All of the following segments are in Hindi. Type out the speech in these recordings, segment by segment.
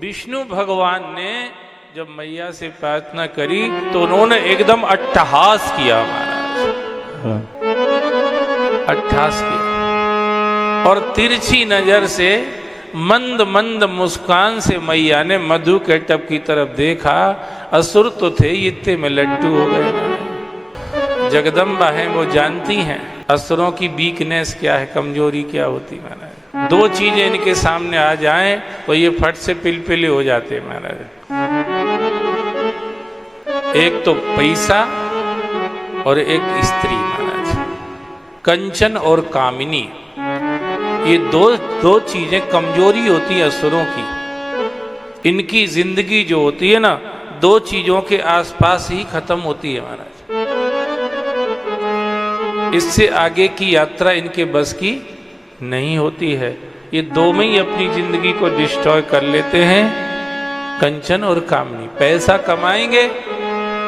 विष्णु भगवान ने जब मैया से प्रार्थना करी तो उन्होंने एकदम अट्टहास किया महाराज, अट्टहास किया और तिरछी नजर से मंद मंद मुस्कान से मैया ने मधु के टब की तरफ देखा। असुर तो थे इतने में लड्डू हो गए। जगदम्बा है, वो जानती हैं असुरों की वीकनेस क्या है, कमजोरी क्या होती महाराज। दो चीजें इनके सामने आ जाएं तो ये फट से पिलपिले हो जाते महाराज। एक तो पैसा और एक स्त्री महाराज, कंचन और कामिनी, ये दो चीजें कमजोरी होती है असुरों की। इनकी जिंदगी जो होती है ना, दो चीजों के आसपास ही खत्म होती है महाराज। इससे आगे की यात्रा इनके बस की नहीं होती है। ये दो में ही अपनी जिंदगी को डिस्ट्रॉय कर लेते हैं, कंचन और कामनी। पैसा कमाएंगे,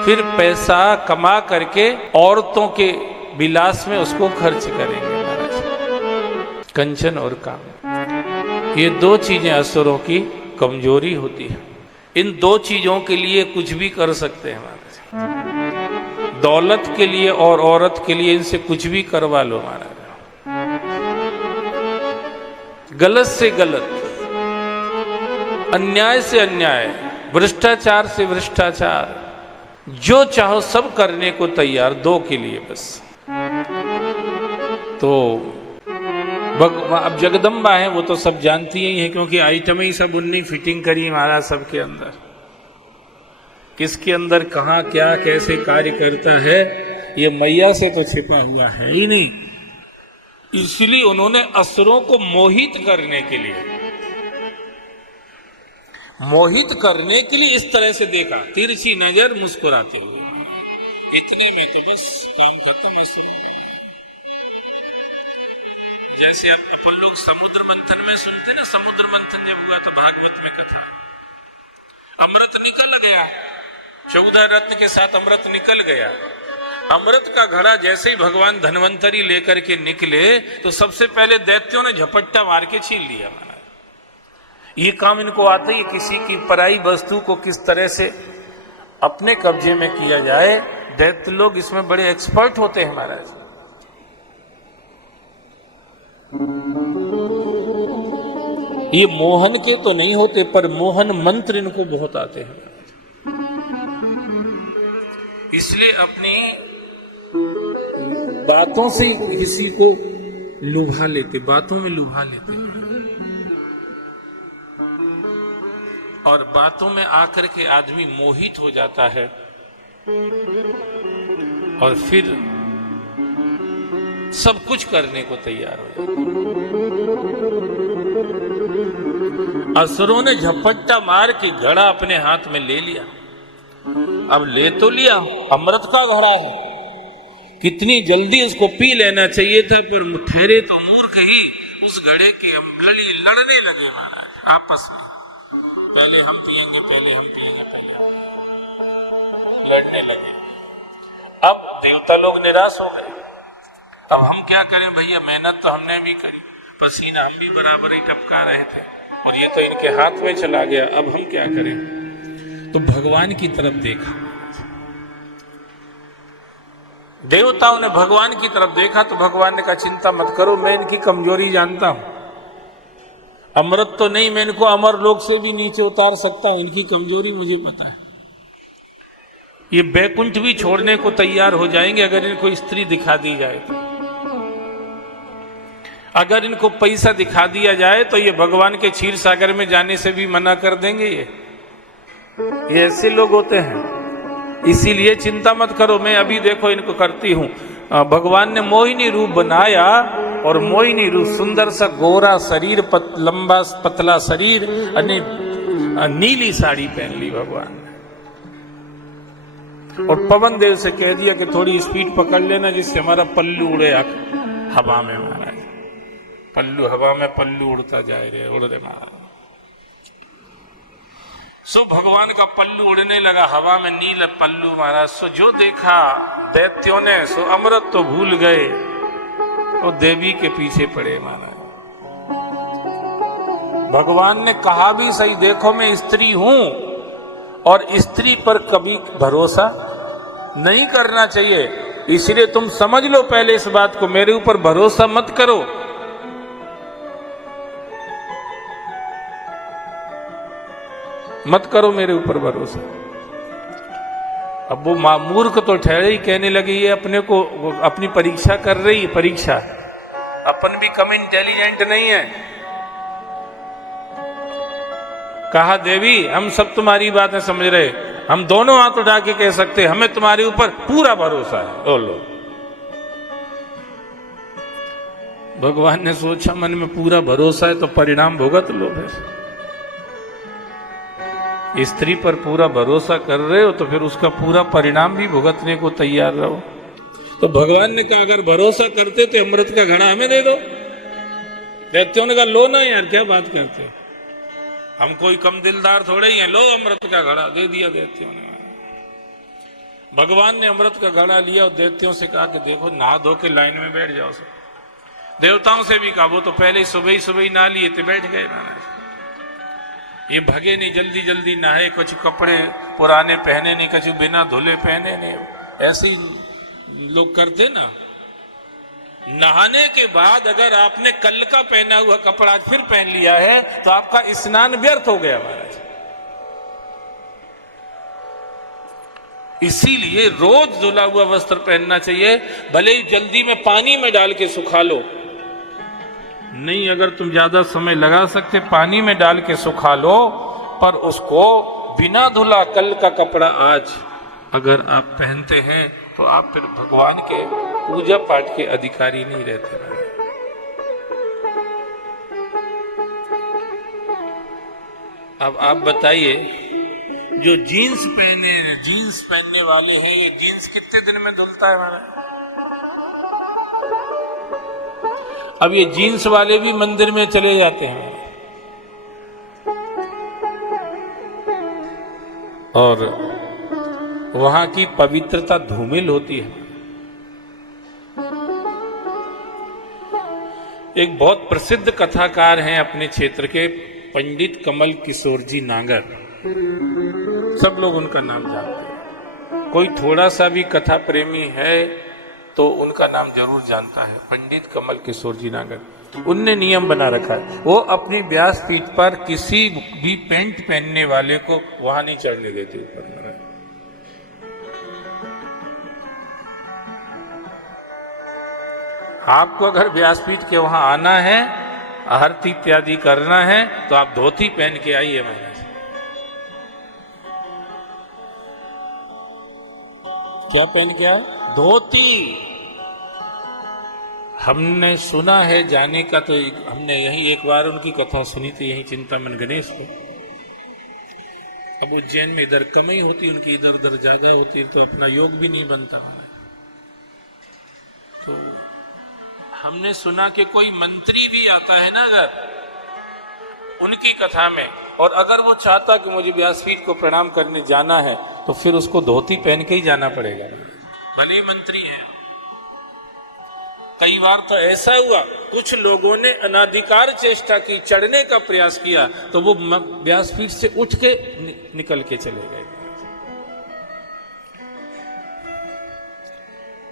फिर पैसा कमा करके औरतों के विलास में उसको खर्च करेंगे महाराज। कंचन और काम, ये दो चीजें असुरों की कमजोरी होती है। इन दो चीजों के लिए कुछ भी कर सकते हैं महाराज। दौलत के लिए और औरत के लिए इनसे कुछ भी करवा लो महाराज। गलत से गलत, अन्याय से अन्याय, भ्रष्टाचार से भ्रष्टाचार, जो चाहो सब करने को तैयार, दो के लिए बस। तो अब जगदम्बा है, वो तो सब जानती ही है, क्योंकि आइटम ही सब उन्नी फिटिंग करी महाराज सबके अंदर। किसके अंदर कहाँ क्या कैसे कार्य करता है, ये मैया से तो छिपा हुआ है ही नहीं। इसलिए उन्होंने असुरों को मोहित करने के लिए इस तरह से देखा, तिरछी नजर, मुस्कुराते हुए। इतने में तो बस काम खत्म असुरों में। जैसे अपन लोग समुद्र मंथन में सुनते ना, समुद्र मंथन जब हुआ तो भागवत में कथा, अमृत निकल गया, 14 रत्न के साथ अमृत निकल गया। अमृत का घड़ा जैसे ही भगवान धन्वंतरी लेकर के निकले तो सबसे पहले दैत्यों ने झपट्टा मार के छीन लिया महाराज। ये काम इनको आता ही, किसी की पराई वस्तु को किस तरह से अपने कब्जे में किया जाए। दैत्य लोग इसमें बड़े एक्सपर्ट होते हैं महाराज। ये मोहन के तो नहीं होते, पर मोहन मंत्र इनको बहुत आते हैं। इसलिए अपनी बातों से किसी को लुभा लेते, बातों में लुभा लेते, और बातों में आकर के आदमी मोहित हो जाता है और फिर सब कुछ करने को तैयार हो जाता है। असुरों ने झपट्टा मार के घड़ा अपने हाथ में ले लिया। अब ले तो लिया, अमृत का घड़ा है, कितनी जल्दी उसको पी लेना चाहिए था, पर ठहरे तो मूर्ख ही उस घड़े के लड़ने लगे महाराज आपस में। पहले हम पिएंगे, पहले हम पिएंगे, पहले हम, लड़ने लगे। अब देवता लोग निराश हो गए। अब हम क्या करें भैया, मेहनत तो हमने भी करी, पसीना हम भी बराबर ही टपका रहे थे, और ये तो इनके हाथ में चला गया, अब हम क्या करें। तो भगवान की तरफ देखा, देवताओं ने भगवान की तरफ देखा तो भगवान ने कहा चिंता मत करो, मैं इनकी कमजोरी जानता हूं। अमृत तो नहीं, मैं इनको अमर लोक से भी नीचे उतार सकता हूं, इनकी कमजोरी मुझे पता है। ये बैकुंठ भी छोड़ने को तैयार हो जाएंगे अगर इनको स्त्री दिखा दी जाए तो। अगर इनको पैसा दिखा दिया जाए तो ये भगवान के क्षीर सागर में जाने से भी मना कर देंगे। ये ऐसे लोग होते हैं। इसीलिए चिंता मत करो, मैं अभी देखो इनको करती हूं। भगवान ने मोहिनी रूप बनाया, और मोहिनी रूप सुंदर सा गोरा शरीर, लंबा पतला शरीर, नीली साड़ी पहन ली भगवान ने, और पवन देव से कह दिया कि थोड़ी स्पीड पकड़ लेना जिससे हमारा पल्लू उड़े हवा में महाराज। पल्लू हवा में, पल्लू उड़ता जाए रे, उड़ रे महाराज। सो भगवान का पल्लू उड़ने लगा हवा में, नील पल्लू महाराज। सो जो देखा दैत्यों ने, सो अमृत तो भूल गए और देवी के पीछे पड़े महाराज। भगवान ने कहा भी सही, देखो मैं स्त्री हूं और स्त्री पर कभी भरोसा नहीं करना चाहिए, इसलिए तुम समझ लो पहले इस बात को, मेरे ऊपर भरोसा मत करो। मत करो मेरे ऊपर भरोसा। अब वो मूर्ख तो ठहरे ही, कहने लगी ये अपने को अपनी परीक्षा कर रही है, परीक्षा, अपन भी कम इंटेलिजेंट नहीं है। कहा देवी हम सब तुम्हारी बातें समझ रहे, हम दोनों हाथ उठा के कह सकते हमें तुम्हारे ऊपर पूरा भरोसा है, बोलो। भगवान ने सोचा मन में पूरा भरोसा है तो परिणाम भुगत लो। फिर स्त्री पर पूरा भरोसा कर रहे हो तो फिर उसका पूरा परिणाम भी भुगतने को तैयार रहो। तो भगवान ने कहा अगर भरोसा करते तो अमृत का घड़ा हमें दे दो। दैत्यों ने कहा लो ना यार, क्या बात करते, हम कोई कम दिलदार थोड़े ही हैं, लो अमृत का घड़ा। दे दिया दैत्यों ने। भगवान ने अमृत का घड़ा लिया और दैत्यों से कहा कि देखो नहा धो के लाइन में बैठ जाओ सब। देवताओं से भी कहा, वो तो पहले ही सुबह नहा लिए थे, बैठ गए महाराज। ये भगे नहीं, जल्दी जल्दी नहाए, कुछ कपड़े पुराने पहने नहीं, कुछ बिना धुले पहने नहीं, ऐसे ही लोग करते ना। नहाने के बाद अगर आपने कल का पहना हुआ कपड़ा फिर पहन लिया है तो आपका स्नान व्यर्थ हो गया महाराज। इसीलिए रोज धुला हुआ वस्त्र पहनना चाहिए, भले ही जल्दी में पानी में डाल के सुखा लो, नहीं अगर तुम ज्यादा समय लगा सकते पानी में डाल के सुखा लो, पर उसको बिना धुला कल का कपड़ा आज अगर आप पहनते हैं तो आप फिर भगवान के पूजा पाठ के अधिकारी नहीं रहते। अब आप बताइए, जो जीन्स पहनने वाले हैं, ये जीन्स कितने दिन में धुलता है हमारा? अब ये जीन्स वाले भी मंदिर में चले जाते हैं और वहां की पवित्रता धूमिल होती है। एक बहुत प्रसिद्ध कथाकार हैं अपने क्षेत्र के, पंडित कमल किशोर जी नागर, सब लोग उनका नाम जानते हैं। कोई थोड़ा सा भी कथा प्रेमी है तो उनका नाम जरूर जानता है, पंडित कमल किशोर जी नागर। उनने नियम बना रखा है, वो अपनी व्यासपीठ पर किसी भी पेंट पहनने वाले को वहां नहीं चढ़ने देते ऊपर। आपको अगर व्यासपीठ के वहां आना है, आरती इत्यादि करना है तो आप धोती पहन के आइए महाराज। क्या पहन के आए? धोती। हमने सुना है जाने का, तो हमने यही एक बार उनकी कथा सुनी थी, यही चिंतामन गणेश को। अब उज्जैन में इधर कमी होती, उनकी इधर उधर ज्यादा होती, तो अपना योग भी नहीं बनता। तो हमने सुना कि कोई मंत्री भी आता है ना अगर उनकी कथा में, और अगर वो चाहता कि मुझे व्यासपीठ को प्रणाम करने जाना है तो फिर उसको धोती पहन के ही जाना पड़ेगा, भले ही मंत्री है। कई बार तो ऐसा हुआ, कुछ लोगों ने अनाधिकार चेष्टा की, चढ़ने का प्रयास किया, तो वो व्यासपीठ से उठ के निकल के चले गए।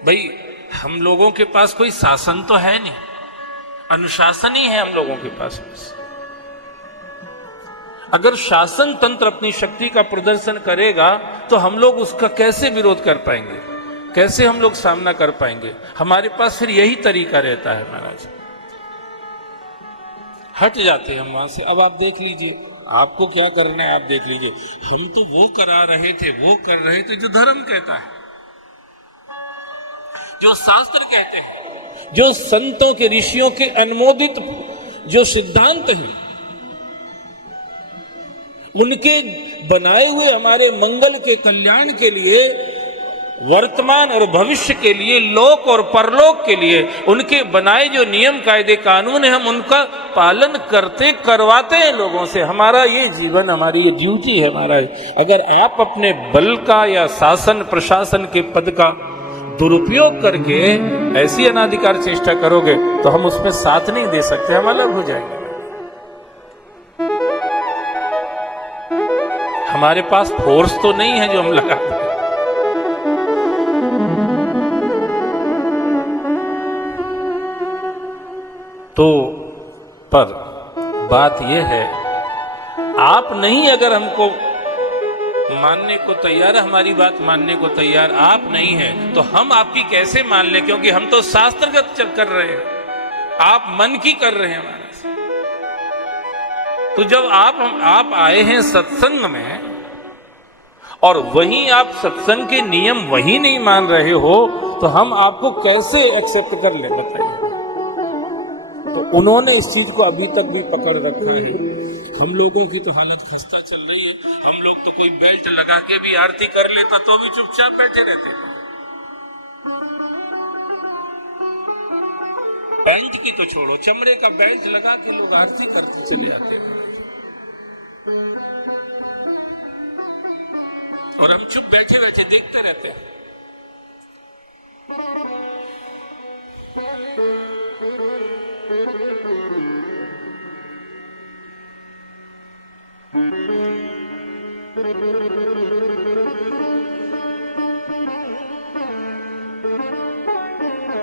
भाई हम लोगों के पास कोई शासन तो है नहीं, अनुशासन ही है हम लोगों के पास। अगर शासन तंत्र अपनी शक्ति का प्रदर्शन करेगा तो हम लोग उसका कैसे विरोध कर पाएंगे, कैसे हम लोग सामना कर पाएंगे? हमारे पास फिर यही तरीका रहता है महाराज, हट जाते हैं हम वहां से। अब आप देख लीजिए, आपको क्या करना है आप देख लीजिए। हम तो वो करा रहे थे, वो कर रहे थे जो धर्म कहता है, जो शास्त्र कहते हैं, जो संतों के ऋषियों के अनुमोदित जो सिद्धांत हैं, उनके बनाए हुए हमारे मंगल के कल्याण के लिए, वर्तमान और भविष्य के लिए, लोक और परलोक के लिए उनके बनाए जो नियम कायदे कानून है, हम उनका पालन करते करवाते हैं लोगों से। हमारा ये जीवन, हमारी ये ड्यूटी है महाराज। अगर आप अपने बल का या शासन प्रशासन के पद का दुरुपयोग करके ऐसी अनाधिकार चेष्टा करोगे तो हम उसमें साथ नहीं दे सकते, हम अलग हो जाएंगे। हमारे पास फोर्स तो नहीं है जो हम लगा दें। तो पर बात यह है, आप नहीं अगर हमको मानने को तैयार, हमारी बात मानने को तैयार आप नहीं है, तो हम आपकी कैसे मान ले? क्योंकि हम तो शास्त्रगत कर रहे हैं, आप मन की कर रहे हैं हमारे से। तो जब आप आए हैं सत्संग में और वहीं आप सत्संग के नियम वही नहीं मान रहे हो, तो हम आपको कैसे एक्सेप्ट कर ले, बताइए। तो उन्होंने इस चीज को अभी तक भी पकड़ रखा है। हम लोगों की तो हालत खस्ता चल रही है। हम लोग तो कोई बेल्ट लगा के भी आरती कर लेता तो भी चुपचाप बैठे रहते। बेल्ट की तो छोड़ो, चमड़े का बेल्ट लगा के लोग आरती करते चले आते हैं और हम चुप बैठे बैठे देखते रहते हैं।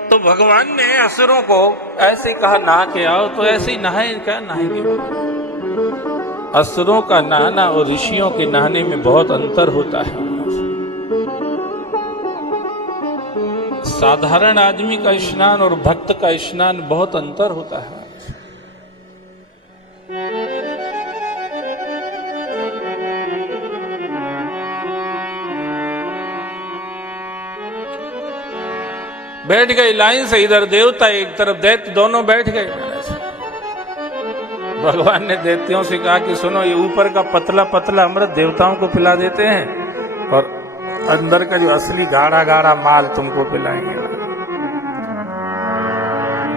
तो भगवान ने असुरों को ऐसे कहा नहा के आओ, तो ऐसे ही नहाए, क्या नहाएंगे? असुरों का नहाना और ऋषियों के नहाने में बहुत अंतर होता है। साधारण आदमी का स्नान और भक्त का स्नान बहुत अंतर होता है। बैठ गए लाइन से, इधर देवता एक तरफ दैत्य, दोनों बैठ गए। भगवान ने दैत्यों से कहा कि सुनो, ये ऊपर का पतला पतला अमृत देवताओं को पिला देते हैं और अंदर का जो असली गाढ़ा गाढ़ा माल तुमको पिलाएंगे।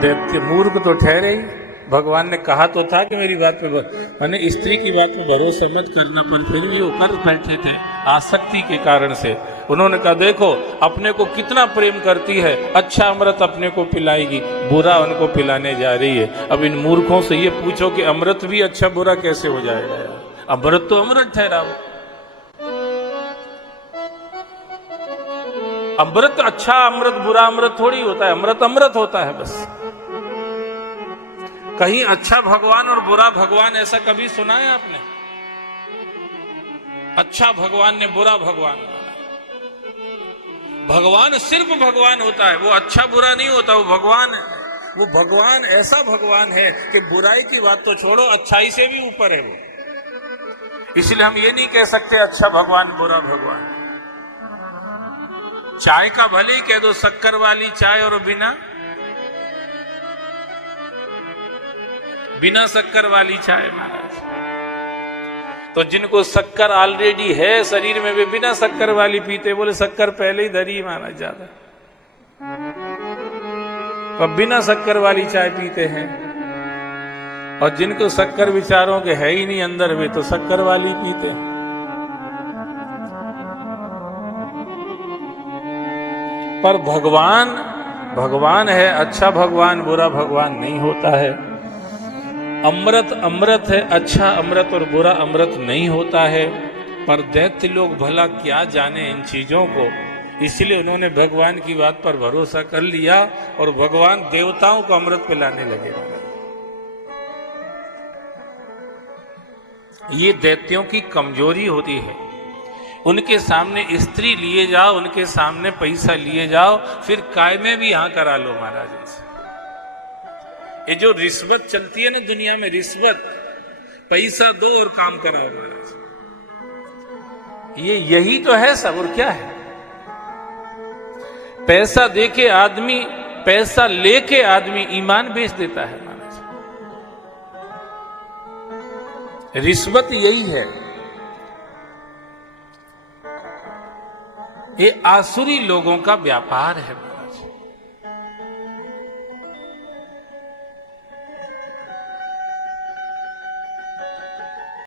दैत्य मूर्ख तो ठहरे ही। भगवान ने कहा तो था कि मेरी बात पे, मैंने स्त्री की बात पे भरोसा मत करना, पर फिर भी वो कर बैठे थे आसक्ति के कारण से। उन्होंने कहा देखो अपने को कितना प्रेम करती है, अच्छा अमृत अपने को पिलाएगी, बुरा उनको पिलाने जा रही है। अब इन मूर्खों से ये पूछो कि अमृत भी अच्छा बुरा कैसे हो जाएगा? अमृत तो अमृत ठहरा। अमृत अच्छा अमृत बुरा अमृत थोड़ी होता है, अमृत अमृत होता है बस। कहीं अच्छा भगवान और बुरा भगवान ऐसा कभी सुना है आपने? अच्छा भगवान ने बुरा भगवान माना। भगवान सिर्फ भगवान होता है, वो अच्छा बुरा नहीं होता, वो भगवान है। वो भगवान ऐसा भगवान है कि बुराई की बात तो छोड़ो, अच्छाई से भी ऊपर है वो। इसलिए हम ये नहीं कह सकते अच्छा भगवान बुरा भगवान। चाय का भले ही कह दो शक्कर वाली चाय और बिना शक्कर वाली चाय महाराज। तो जिनको शक्कर ऑलरेडी है शरीर में, वे बिना शक्कर वाली पीते, बोले शक्कर पहले ही धरी महाराज ज्यादा, तो बिना शक्कर वाली चाय पीते हैं। और जिनको शक्कर विचारों के है ही नहीं अंदर, वे तो शक्कर वाली पीते हैं। पर भगवान भगवान है, अच्छा भगवान बुरा भगवान नहीं होता है। अमृत अमृत है, अच्छा अमृत और बुरा अमृत नहीं होता है। पर दैत्य लोग भला क्या जाने इन चीजों को, इसलिए उन्होंने भगवान की बात पर भरोसा कर लिया और भगवान देवताओं को अमृत पिलाने लगे। ये दैत्यों की कमजोरी होती है। उनके सामने स्त्री लिए जाओ, उनके सामने पैसा लिए जाओ, फिर काय में भी यहां करा लो महाराज। ये जो रिश्वत चलती है ना दुनिया में, रिश्वत, पैसा दो और काम कराओ महाराज, ये यही तो है सब, और क्या है? पैसा देके आदमी, पैसा लेके आदमी ईमान बेच देता है महाराज। रिश्वत यही है। ये आसुरी लोगों का व्यापार है।